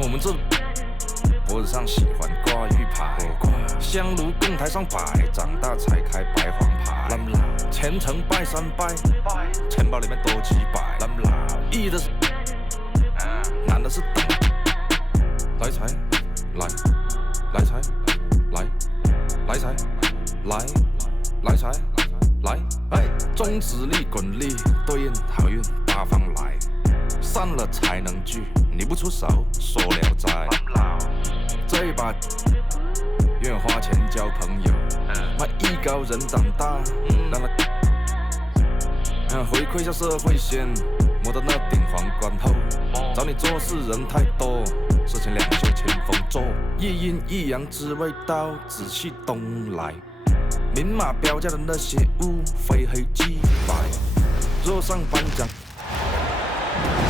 我们这脖子上喜欢挂玉牌，香炉供台上摆，长大才开白黄牌。虔诚拜三拜，钱包里面多几百。易的是，难的是等。来财，来财，来财，来财，来。中指力滚力，对应好运八方来。散了才能聚，你不出手，说了斋。这一把愿花钱交朋友，卖艺高人胆大，让他回馈下社会先，摸到那顶皇冠后，找你做事人太多，事情两袖清风做，一阴一阳之谓道，仔细东来，明码标价的那些物，非黑即白，若上颁奖。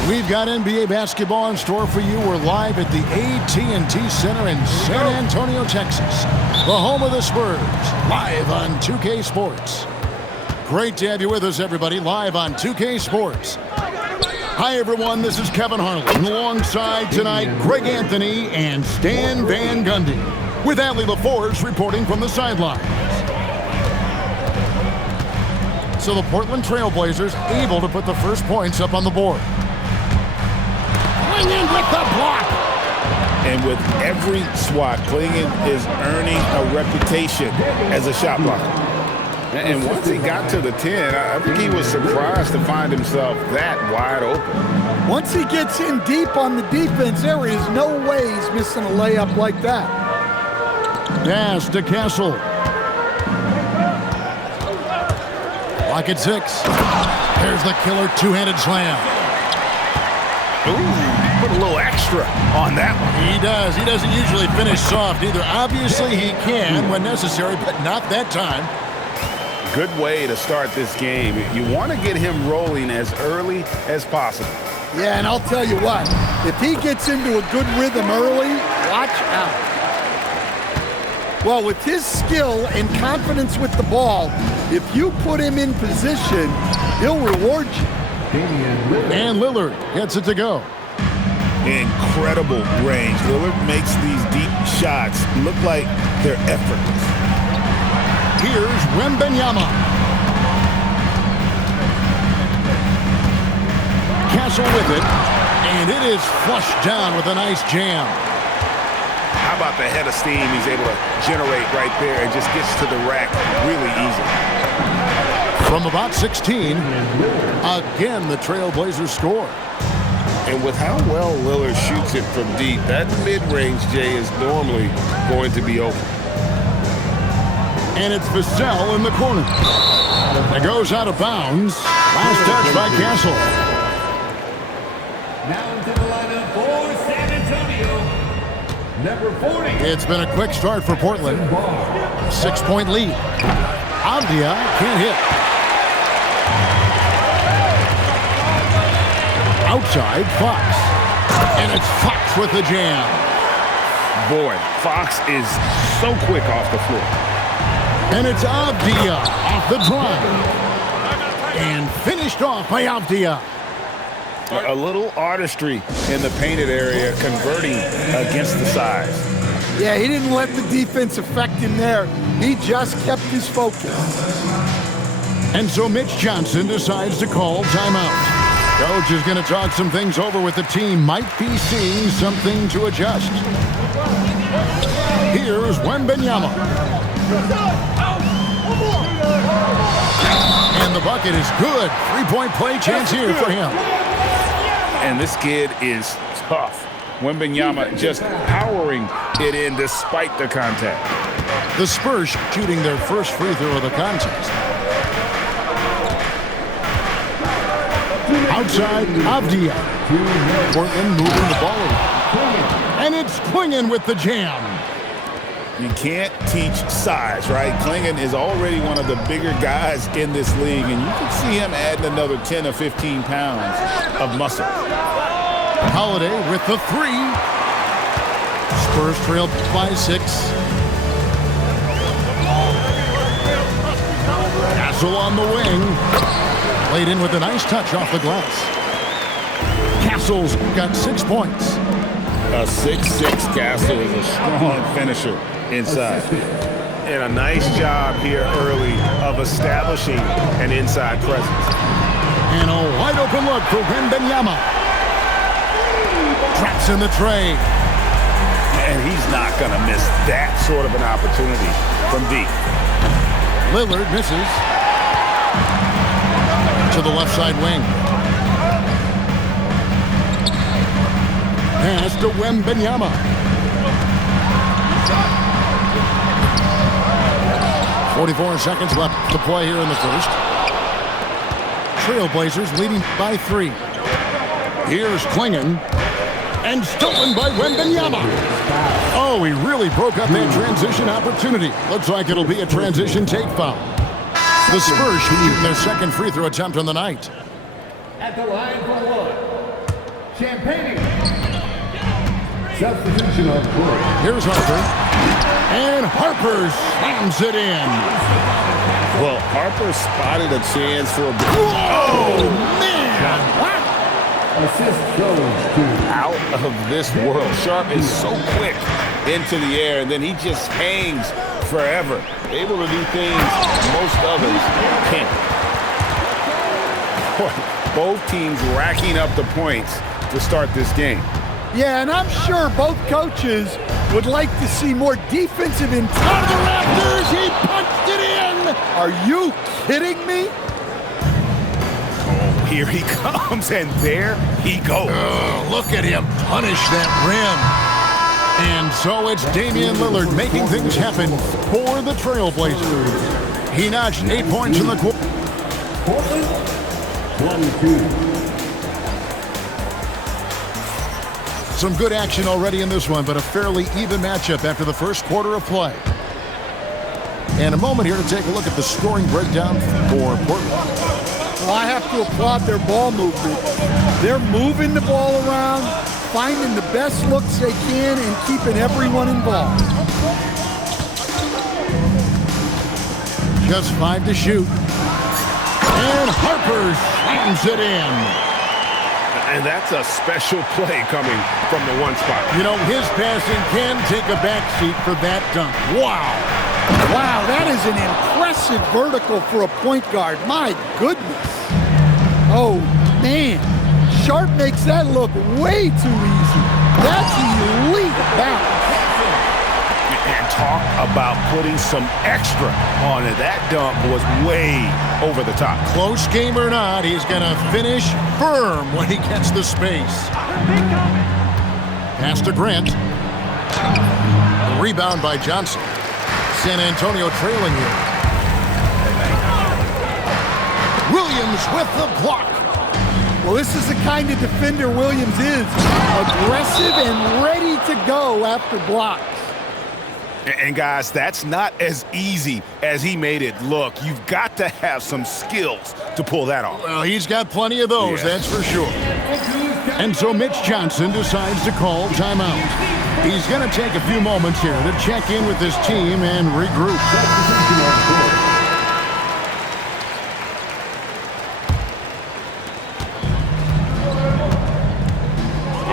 We've got NBA basketball in store for you. We're live at the AT&T Center in San Antonio, Texas, the home of the Spurs, live on 2K Sports. Great to have you with us, everybody, live on 2K Sports. Hi, everyone. This is Kevin Harlan. Alongside tonight, Greg Anthony and Stan Van Gundy, with Allie LaForce reporting from the sidelines. So the Portland Trail Blazers able to put the first points up on the board. Klingon with the block. And with every swat, Klingon is earning a reputation as a shot blocker. And once he got to the 10, I think he was surprised to find himself that wide open. Once he gets in deep on the defense, there is no way he's missing a layup like that. Pass to Castle. Lock at 6. There's the killer two-handed slam. Ooh, put a little extra on that one. He does. He doesn't usually finish soft either. Obviously, he can when necessary, but not that time. Good way to start this game. You want to get him rolling as early as possible. Yeah, and I'll tell you what, if he gets into a good rhythm early, watch out. Well, with his skill and confidence with the ball, if you put him in position, he'll reward you. And Lillard gets it to go. Incredible range. Lillard makes these deep shots look like they're effortless. Here's Wembanyama. Castle with it, and it is flushed down with a nice jam. How about the head of steam he's able to generate right there and just gets to the rack really easily. From about 16, again the Trailblazers score. And with how well Lillard shoots it from deep, that mid-range, Jay, is normally going to be open. And it's Vassell in the corner. It goes out of bounds. Last touch by Castle. Now into the lineup for San Antonio, number 40. It's been a quick start for Portland. 6-point lead. Avdia can't hit. Outside, Fox. And it's Fox with the jam. Boy, Fox is so quick off the floor. And it's Avdia off the drive. And finished off by Avdia. A little artistry in the painted area, converting against the size. Yeah, he didn't let the defense affect him there. He just kept his focus. And so Mitch Johnson decides to call timeout. Coach is going to talk some things over with the team. Might be seeing something to adjust. Here's Wembanyama. And the bucket is good. 3-point play chance here for him. And this kid is tough. Wembanyama just powering it in despite the contact. The Spurs shooting their first free throw of the contest. Outside, Avdia. Portland moving the ball around. And it's Klingon with the jam. You can't teach size, right? Klingon is already one of the bigger guys in this league, and you can see him adding another 10 or 15 pounds of muscle. Holiday with the 3. Spurs trail by 6. Castle on the wing. Played in with a nice touch off the glass. Castle's got 6 points. A 6'6" Castle is a strong finisher inside. And a nice job here early of establishing an inside presence. And a wide open look for Wembanyama. Traps in the tray. And he's not going to miss that sort of an opportunity from deep. Lillard misses. To the left side wing. Pass to Wembanyama. 44 seconds left to play here in the first. Trailblazers leading by 3. Here's Klingon. And stolen by Wembanyama. Oh, he really broke up that transition opportunity. Looks like it'll be a transition take foul. The Spurs shooting their second free throw attempt on the night. At the line for 1, Champagne. Substitution on court. Here's Harper. And Harper slams it in. Well, Harper spotted a chance for a... Oh, man! Assist goes to Out of this world. Sharp is so quick into the air, and then he just hangs forever. Able to do things most others can't. Both teams racking up the points to start this game. Yeah, and I'm sure both coaches would like to see more defensive intent. Out of the rafters, he punched it in! Are you kidding me? Oh, here he comes, and there he goes. Look at him punish that rim. And so it's Damian Lillard making things happen for the Trailblazers. He notched 8 points in the quarter. Portland, 1-2. Some good action already in this one, but a fairly even matchup after the first quarter of play. And a moment here to take a look at the scoring breakdown for Portland. Well, I have to applaud their ball movement. They're moving the ball around, finding the best looks they can, and keeping everyone involved. Just 5 to shoot. And Harper slams it in. And that's a special play coming from the 1 spot. You know, his passing can take a backseat for that dunk. Wow. Wow, that is an impressive vertical for a point guard. My goodness. Oh, man. Sharp makes that look way too easy. That's elite bounce. And talk about putting some extra on it. That dunk was way over the top. Close game or not, he's going to finish firm when he gets the space. Pass to Grant. The rebound by Johnson. San Antonio trailing here. Williams with the block. Well, this is the kind of defender Williams is. Aggressive and ready to go after blocks. And guys, that's not as easy as he made it look. You've got to have some skills to pull that off. Well, he's got plenty of those, that's for sure. And so Mitch Johnson decides to call timeout. He's going to take a few moments here to check in with his team and regroup.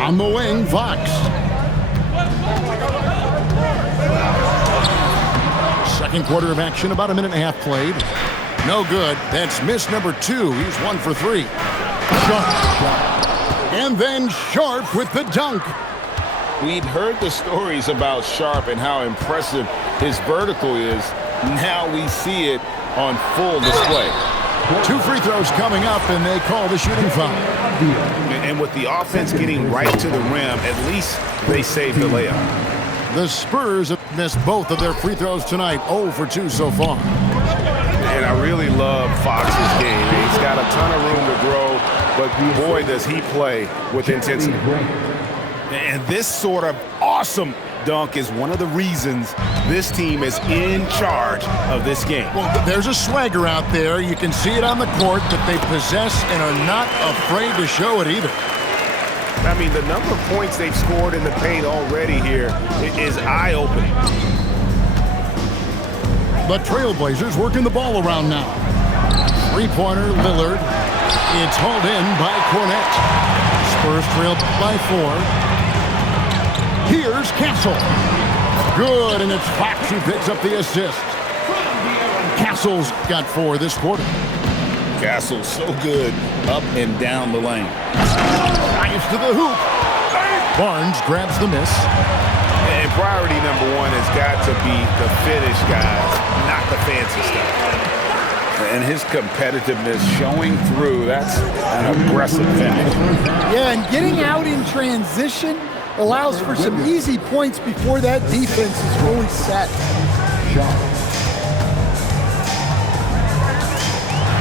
On the wing, Fox. Second quarter of action, about a minute and a half played. No good. That's miss number 2. He's 1 for 3. Sharp. And then Sharp with the dunk. We'd heard the stories about Sharp and how impressive his vertical is. Now we see it on full display. 2 free throws coming up, and they call the shooting foul. And with the offense getting right to the rim, at least they saved the layup. The Spurs have missed both of their free throws tonight, 0 for 2 so far. And I really love Fox's game. He's got a ton of room to grow, but boy, does he play with intensity. And this sort of awesome dunk is one of the reasons this team is in charge of this game. Well, there's a swagger out there. You can see it on the court that they possess and are not afraid to show it either. I mean, the number of points they've scored in the paint already here is eye-opening. The Trailblazers working the ball around now. Three-pointer, Lillard. It's hauled in by Cornette. Spurs trail by 4. Here's Castle. Good, and it's Fox who picks up the assist. Castle's got 4 this quarter. Castle's so good up and down the lane. Drives to the hoop. Barnes grabs the miss. And priority number 1 has got to be the finish, guys, not the fancy stuff. And his competitiveness showing through. That's an aggressive finish. Yeah, and getting out in transition allows for some easy points before that defense is fully set.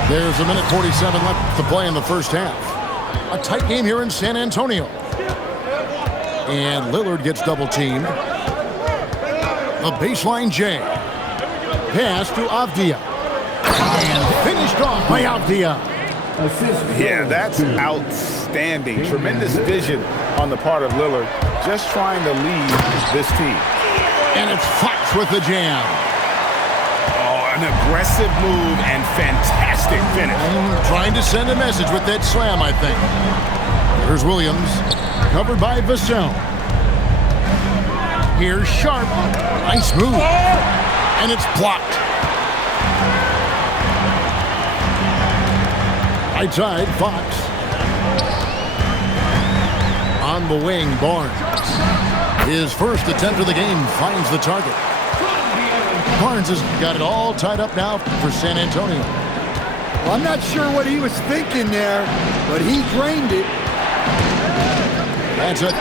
There's a minute 47 left to play in the first half. A tight game here in San Antonio. And Lillard gets double-teamed. A baseline J. Pass to Avdia. And finished off by Avdia. Yeah, that's outstanding. Tremendous vision on the part of Lillard, just trying to lead this team. And it's Fox with the jam. Oh, an aggressive move and fantastic finish. Trying to send a message with that slam, I think. Here's Williams, covered by Vassell. Here's Sharp. Nice move. And it's blocked. Right side, Fox. On the wing, Barnes. His first attempt of the game finds the target. Barnes has got it all tied up now for San Antonio. Well, I'm not sure what he was thinking there, but he drained it. That's a 2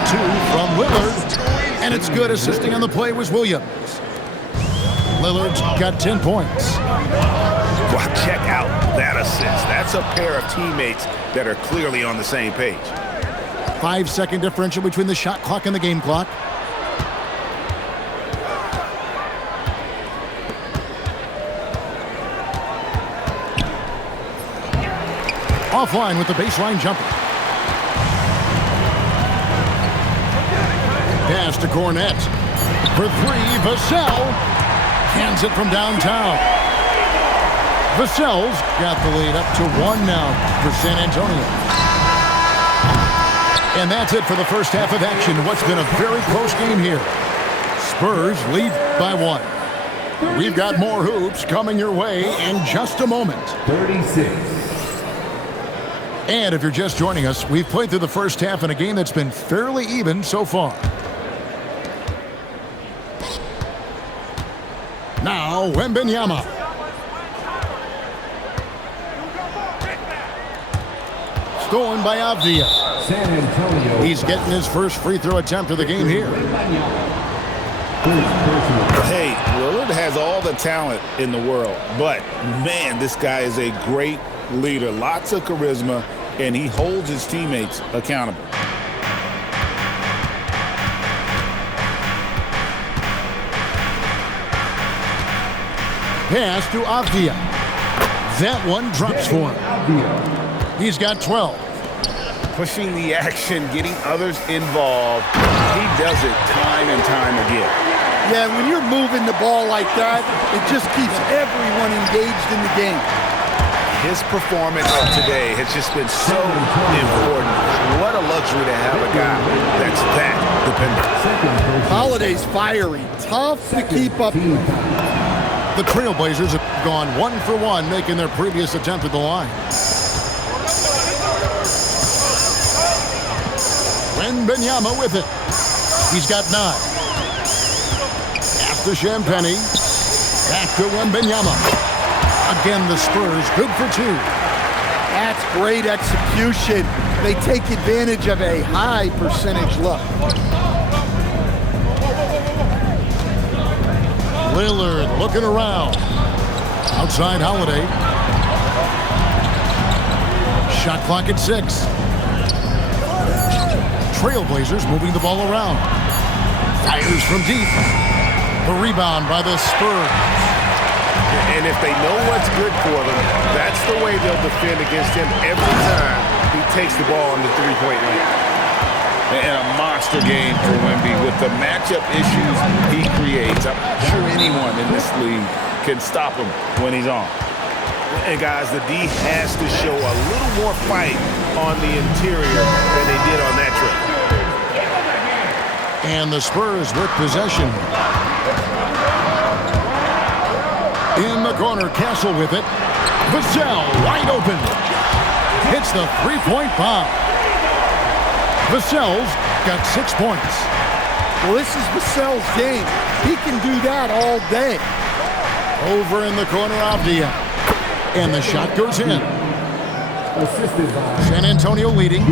from Lillard. And it's good. Assisting on the play was Williams. Lillard's got 10 points. Well, check out that assist. That's a pair of teammates that are clearly on the same page. 5-second differential between the shot clock and the game clock. Offline with the baseline jumper. Pass to Cornette. For 3, Vassell. Hands it from downtown. Vassell's got the lead up to 1 now for San Antonio. And that's it for the first half of action. What's been a very close game here. Spurs lead by 1. We've got more hoops coming your way in just a moment. 36. And if you're just joining us, we've played through the first half in a game that's been fairly even so far. Now, Wembanyama. Stolen by Avdia. San Antonio. He's getting his first free throw attempt of the game here. Hey, Lillard has all the talent in the world, but man, this guy is a great leader. Lots of charisma, and he holds his teammates accountable. Pass to Avdia. That one drops for him. He's got 12. Pushing the action, getting others involved. He does it time and time again. Yeah, when you're moving the ball like that, it just keeps everyone engaged in the game. His performance today has just been so important. What a luxury to have a guy that's that dependent. Holiday's fiery, tough to keep up with. The Trailblazers have gone 1 for 1, making their previous attempt at the line. Wembanyama with it. He's got 9. Pass to Champagny. Back to Wembanyama. Again, the Spurs good for 2. That's great execution. They take advantage of a high percentage look. Lillard looking around. Outside Holiday. Shot clock at 6. Trailblazers moving the ball around. Fires from deep. The rebound by the Spurs. And if they know what's good for them, that's the way they'll defend against him every time he takes the ball in the three-point line. And a monster game for Wemby with the matchup issues he creates. I'm not sure anyone in this league can stop him when he's on. And guys, the D has to show a little more fight on the interior than they did on that trip. And the Spurs with possession. In the corner, Castle with it. Vassell wide open. Hits the three-point bomb. Vassell's got 6 points. Well, this is Vassell's game. He can do that all day. Over in the corner, Avdia. And the shot goes in. San Antonio leading.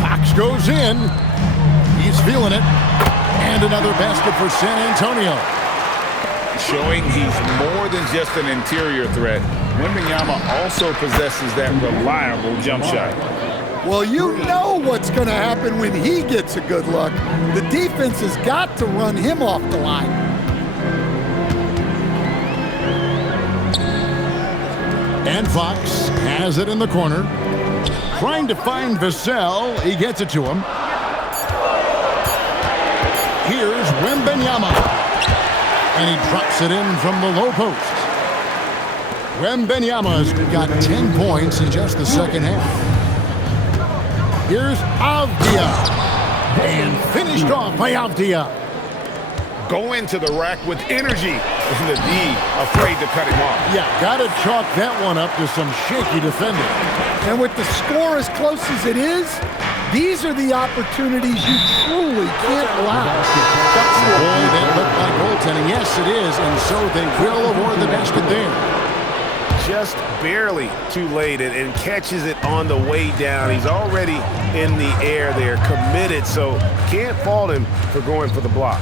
Fox goes in. He's feeling it. And another basket for San Antonio. Showing he's more than just an interior threat. Wembanyama also possesses that reliable jump shot. Well, you know what's going to happen when he gets a good look. The defense has got to run him off the line. And Fox has it in the corner. Trying to find Vassell. He gets it to him. Here's Wembanyama. And he drops it in from the low post. Wembanyama's got 10 points in just the second half. Here's Avdia. And finished off by Avdia. Go into the rack with energy. And the D afraid to cut him off. Yeah, got to chalk that one up to some shaky defending. And with the score as close as it is, these are the opportunities you truly can't allow. Boy, that looked like goaltending. Yes, it is, and so they will award the basket there. Just barely too late and catches it on the way down. He's already in the air there, committed, so can't fault him for going for the block.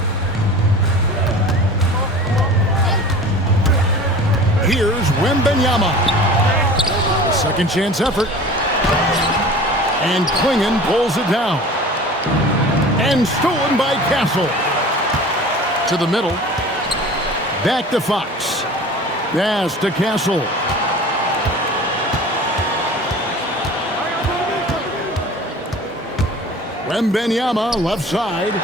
Here's Wembanyama. A second chance effort. And Klingon pulls it down. And stolen by Castle. To the middle. Back to Fox. Pass to Castle. Wembanyama left side.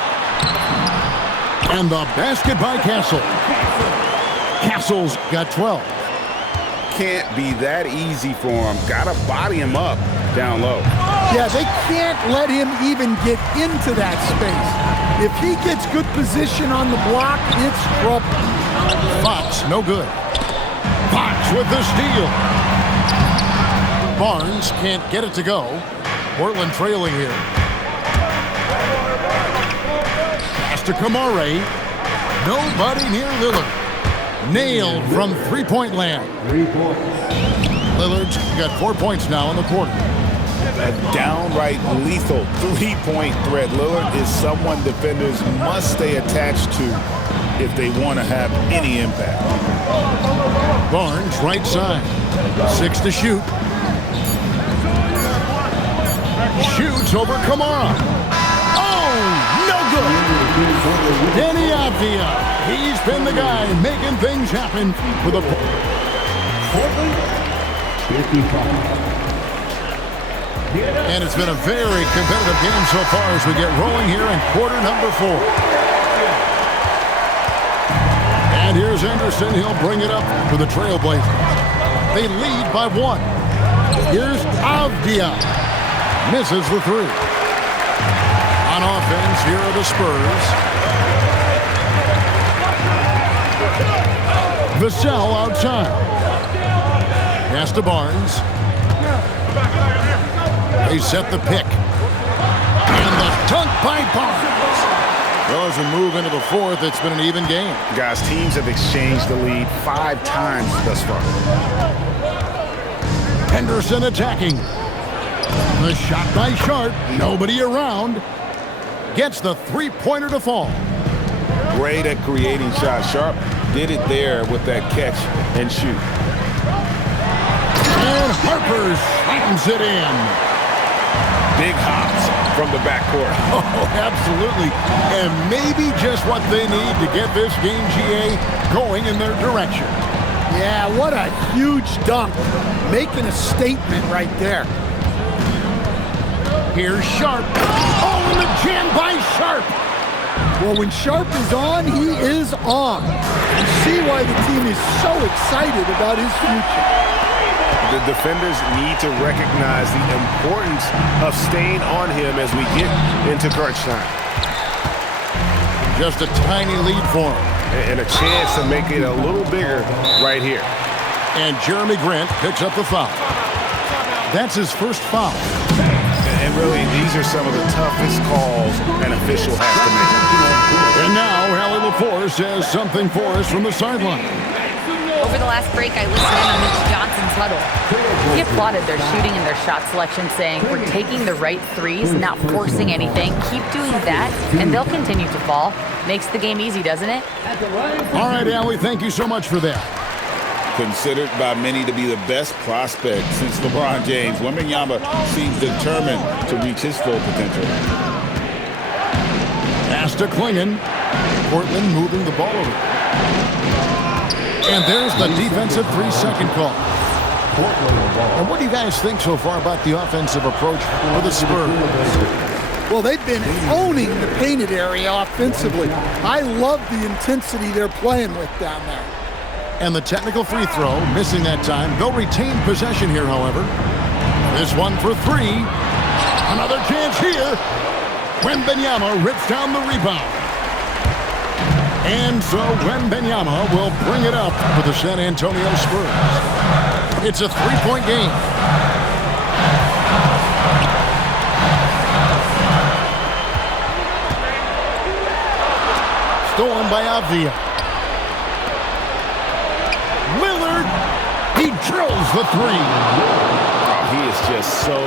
And the basket by Castle. Castle's got 12. Can't be that easy for him. Gotta body him up down low. Yeah, they can't let him even get into that space. If he gets good position on the block, it's trouble. Fox, no good. Fox with the steal. Barnes can't get it to go. Portland trailing here. Pass to Kamare. Nobody near Lillard. Nailed from three-point land. 3 points. Lillard's got 4 points now in the quarter. A downright lethal three-point threat. Lillard is someone defenders must stay attached to if they want to have any impact. Barnes, right side. 6 to shoot. Shoots over Kamara. Oh, no good. Danny Avdia. He's been the guy making things happen for the... 55. And it's been a very competitive game so far as we get rolling here in quarter number 4. And here's Anderson. He'll bring it up for the Trailblazers. They lead by 1. Here's Avdia. Misses the 3. On offense, here are the Spurs. Vassell outside. Pass to Barnes. They set the pick. And the dunk by Barnes. Well, as we move into the 4th, it's been an even game. Guys, teams have exchanged the lead 5 times thus far. Henderson attacking. The shot by Sharp. Nobody around. Gets the three-pointer to fall. Great at creating shots. Sharp did it there with that catch and shoot. And Harper slams it in. big hops from the backcourt. Oh, absolutely. And maybe just what they need to get this game, GA, going in their direction. Yeah, what a huge dunk. Making a statement right there. Here's Sharp. Oh, and the jam by Sharp. Well, when Sharp is on, he is on. You see why the team is so excited about his future. The defenders need to recognize the importance of staying on him as we get into crunch time. Just a tiny lead for him. And a chance to make it a little bigger right here. And Jeremy Grant picks up the foul. That's his first foul. And really, these are some of the toughest calls an official has to make. And now, Hallie LaForce has something for us from the sideline. Over the last break, I listened in on Mitch Johnson's huddle. He applauded their shooting and their shot selection, saying, "We're taking the right threes, not forcing anything. Keep doing that, and they'll continue to fall." Makes the game easy, doesn't it? All right, Allie, thank you so much for that. Considered by many to be the best prospect since LeBron James, Wembanyama seems determined to reach his full potential. Pass to Klingon. Portland moving the ball over. And there's the defensive 3-second call. And what do you guys think so far about the offensive approach for the Spurs? Well, they've been owning the painted area offensively. I love the intensity they're playing with down there. And the technical free throw, missing that time. They'll retain possession here, however. This one for three. Another chance here. Wembanyama rips down the rebound. And so Wembanyama will bring it up for the San Antonio Spurs. It's a three-point game. Stolen by Avdia. Lillard, he drills the three. Oh, he is just so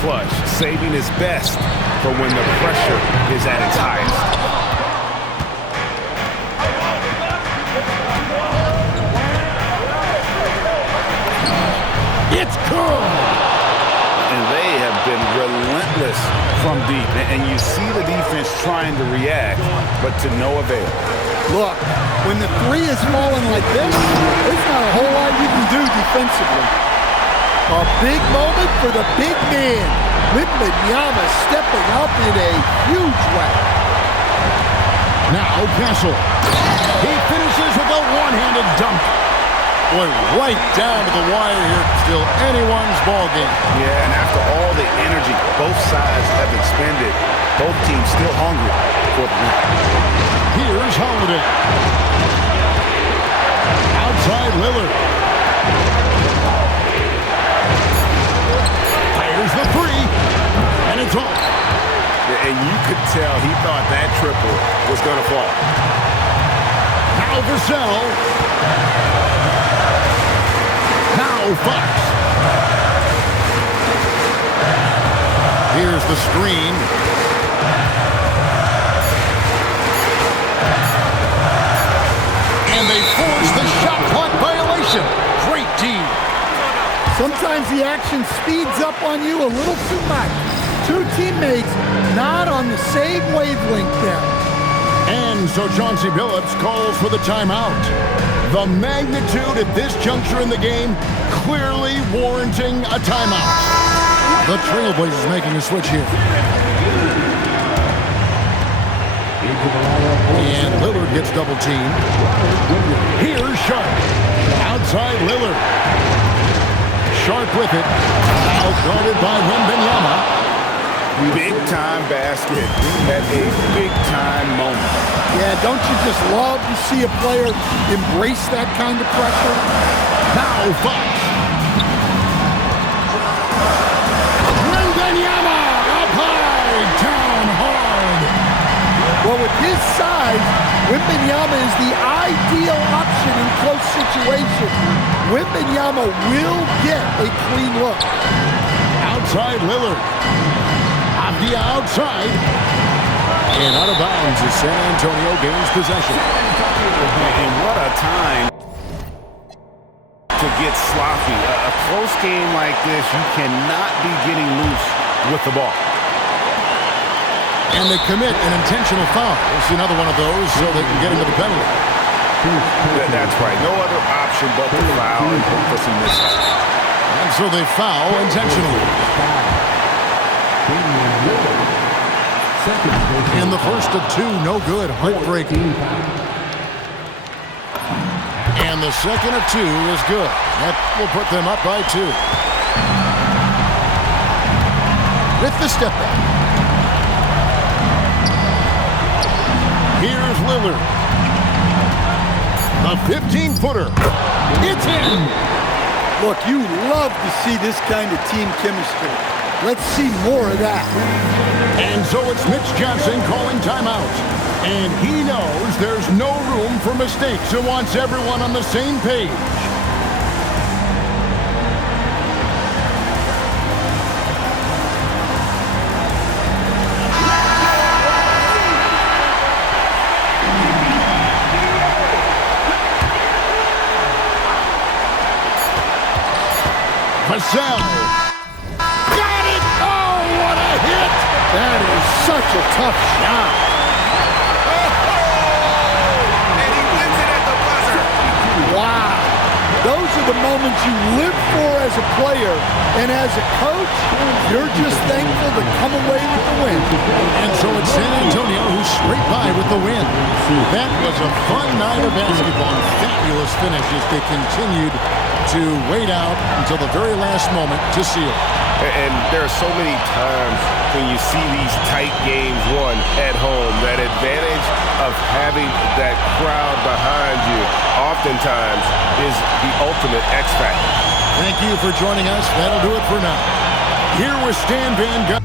clutch, saving his best for when the pressure is at its highest. It's good. And they have been relentless from deep. And you see the defense trying to react, but to no avail. Look, when the three is falling like this, there's not a whole lot you can do defensively. A big moment for the big man. Wembanyama stepping up in a huge way. Now Castle. He finishes with a one-handed dunk. Boy, right down to the wire here. Still anyone's ball game. Yeah, and after all the energy both sides have expended, both teams still hungry for the win. Here's Holiday. Outside Lillard. Fires the three. And it's off. And you could tell he thought that triple was going to fall. Now Vassell. Now Fox. Here's the screen. And they force the shot clock violation. Great team. Sometimes the action speeds up on you a little too much. Two teammates not on the same wavelength there. And so Chauncey Billups calls for the timeout. The magnitude at this juncture in the game clearly warranting a timeout. The Trailblazers making a switch here. And Lillard gets double teamed. Here's Sharp. Outside Lillard. Sharp with it. Now guarded by Wembanyama. Big-time basket at a big-time moment. Yeah, don't you just love to see a player embrace that kind of pressure? Now Fox. Wembanyama up high, down hard. Well, with his size, Wembanyama is the ideal option in close situations. Wembanyama will get a clean look. Outside Lillard. The outside. And out of bounds as San Antonio gains possession. And what a time to get sloppy. A close game like this, you cannot be getting loose with the ball. And they commit an intentional foul. We'll see another one of those so they can get into the penalty. That's right. No other option but to foul and hope for some misses. And so they foul intentionally. And the first of two, no good. Heartbreaking. And the second of two is good. That will put them up by 2. With the step back. Here's Lillard. The 15-footer. It's in. Look, you love to see this kind of team chemistry. Let's see more of that. And so it's Mitch Johnson calling timeout. And he knows there's no room for mistakes and wants everyone on the same page. Vassell. Got it! Oh, what a hit! That is such a tough shot. And he wins it at the buzzer. Wow. Those are the moments you live for as a player. And as a coach, you're just thankful to come away with the win. And so it's San Antonio who scraped by with the win. That was a fun night of basketball. Fabulous finish as they continued to wait out until the very last moment to seal. And there are so many times when you see these tight games won at home, that advantage of having that crowd behind you oftentimes is the ultimate X factor. Thank you for joining us. That'll do it for now. Here with Stan Van Gundy.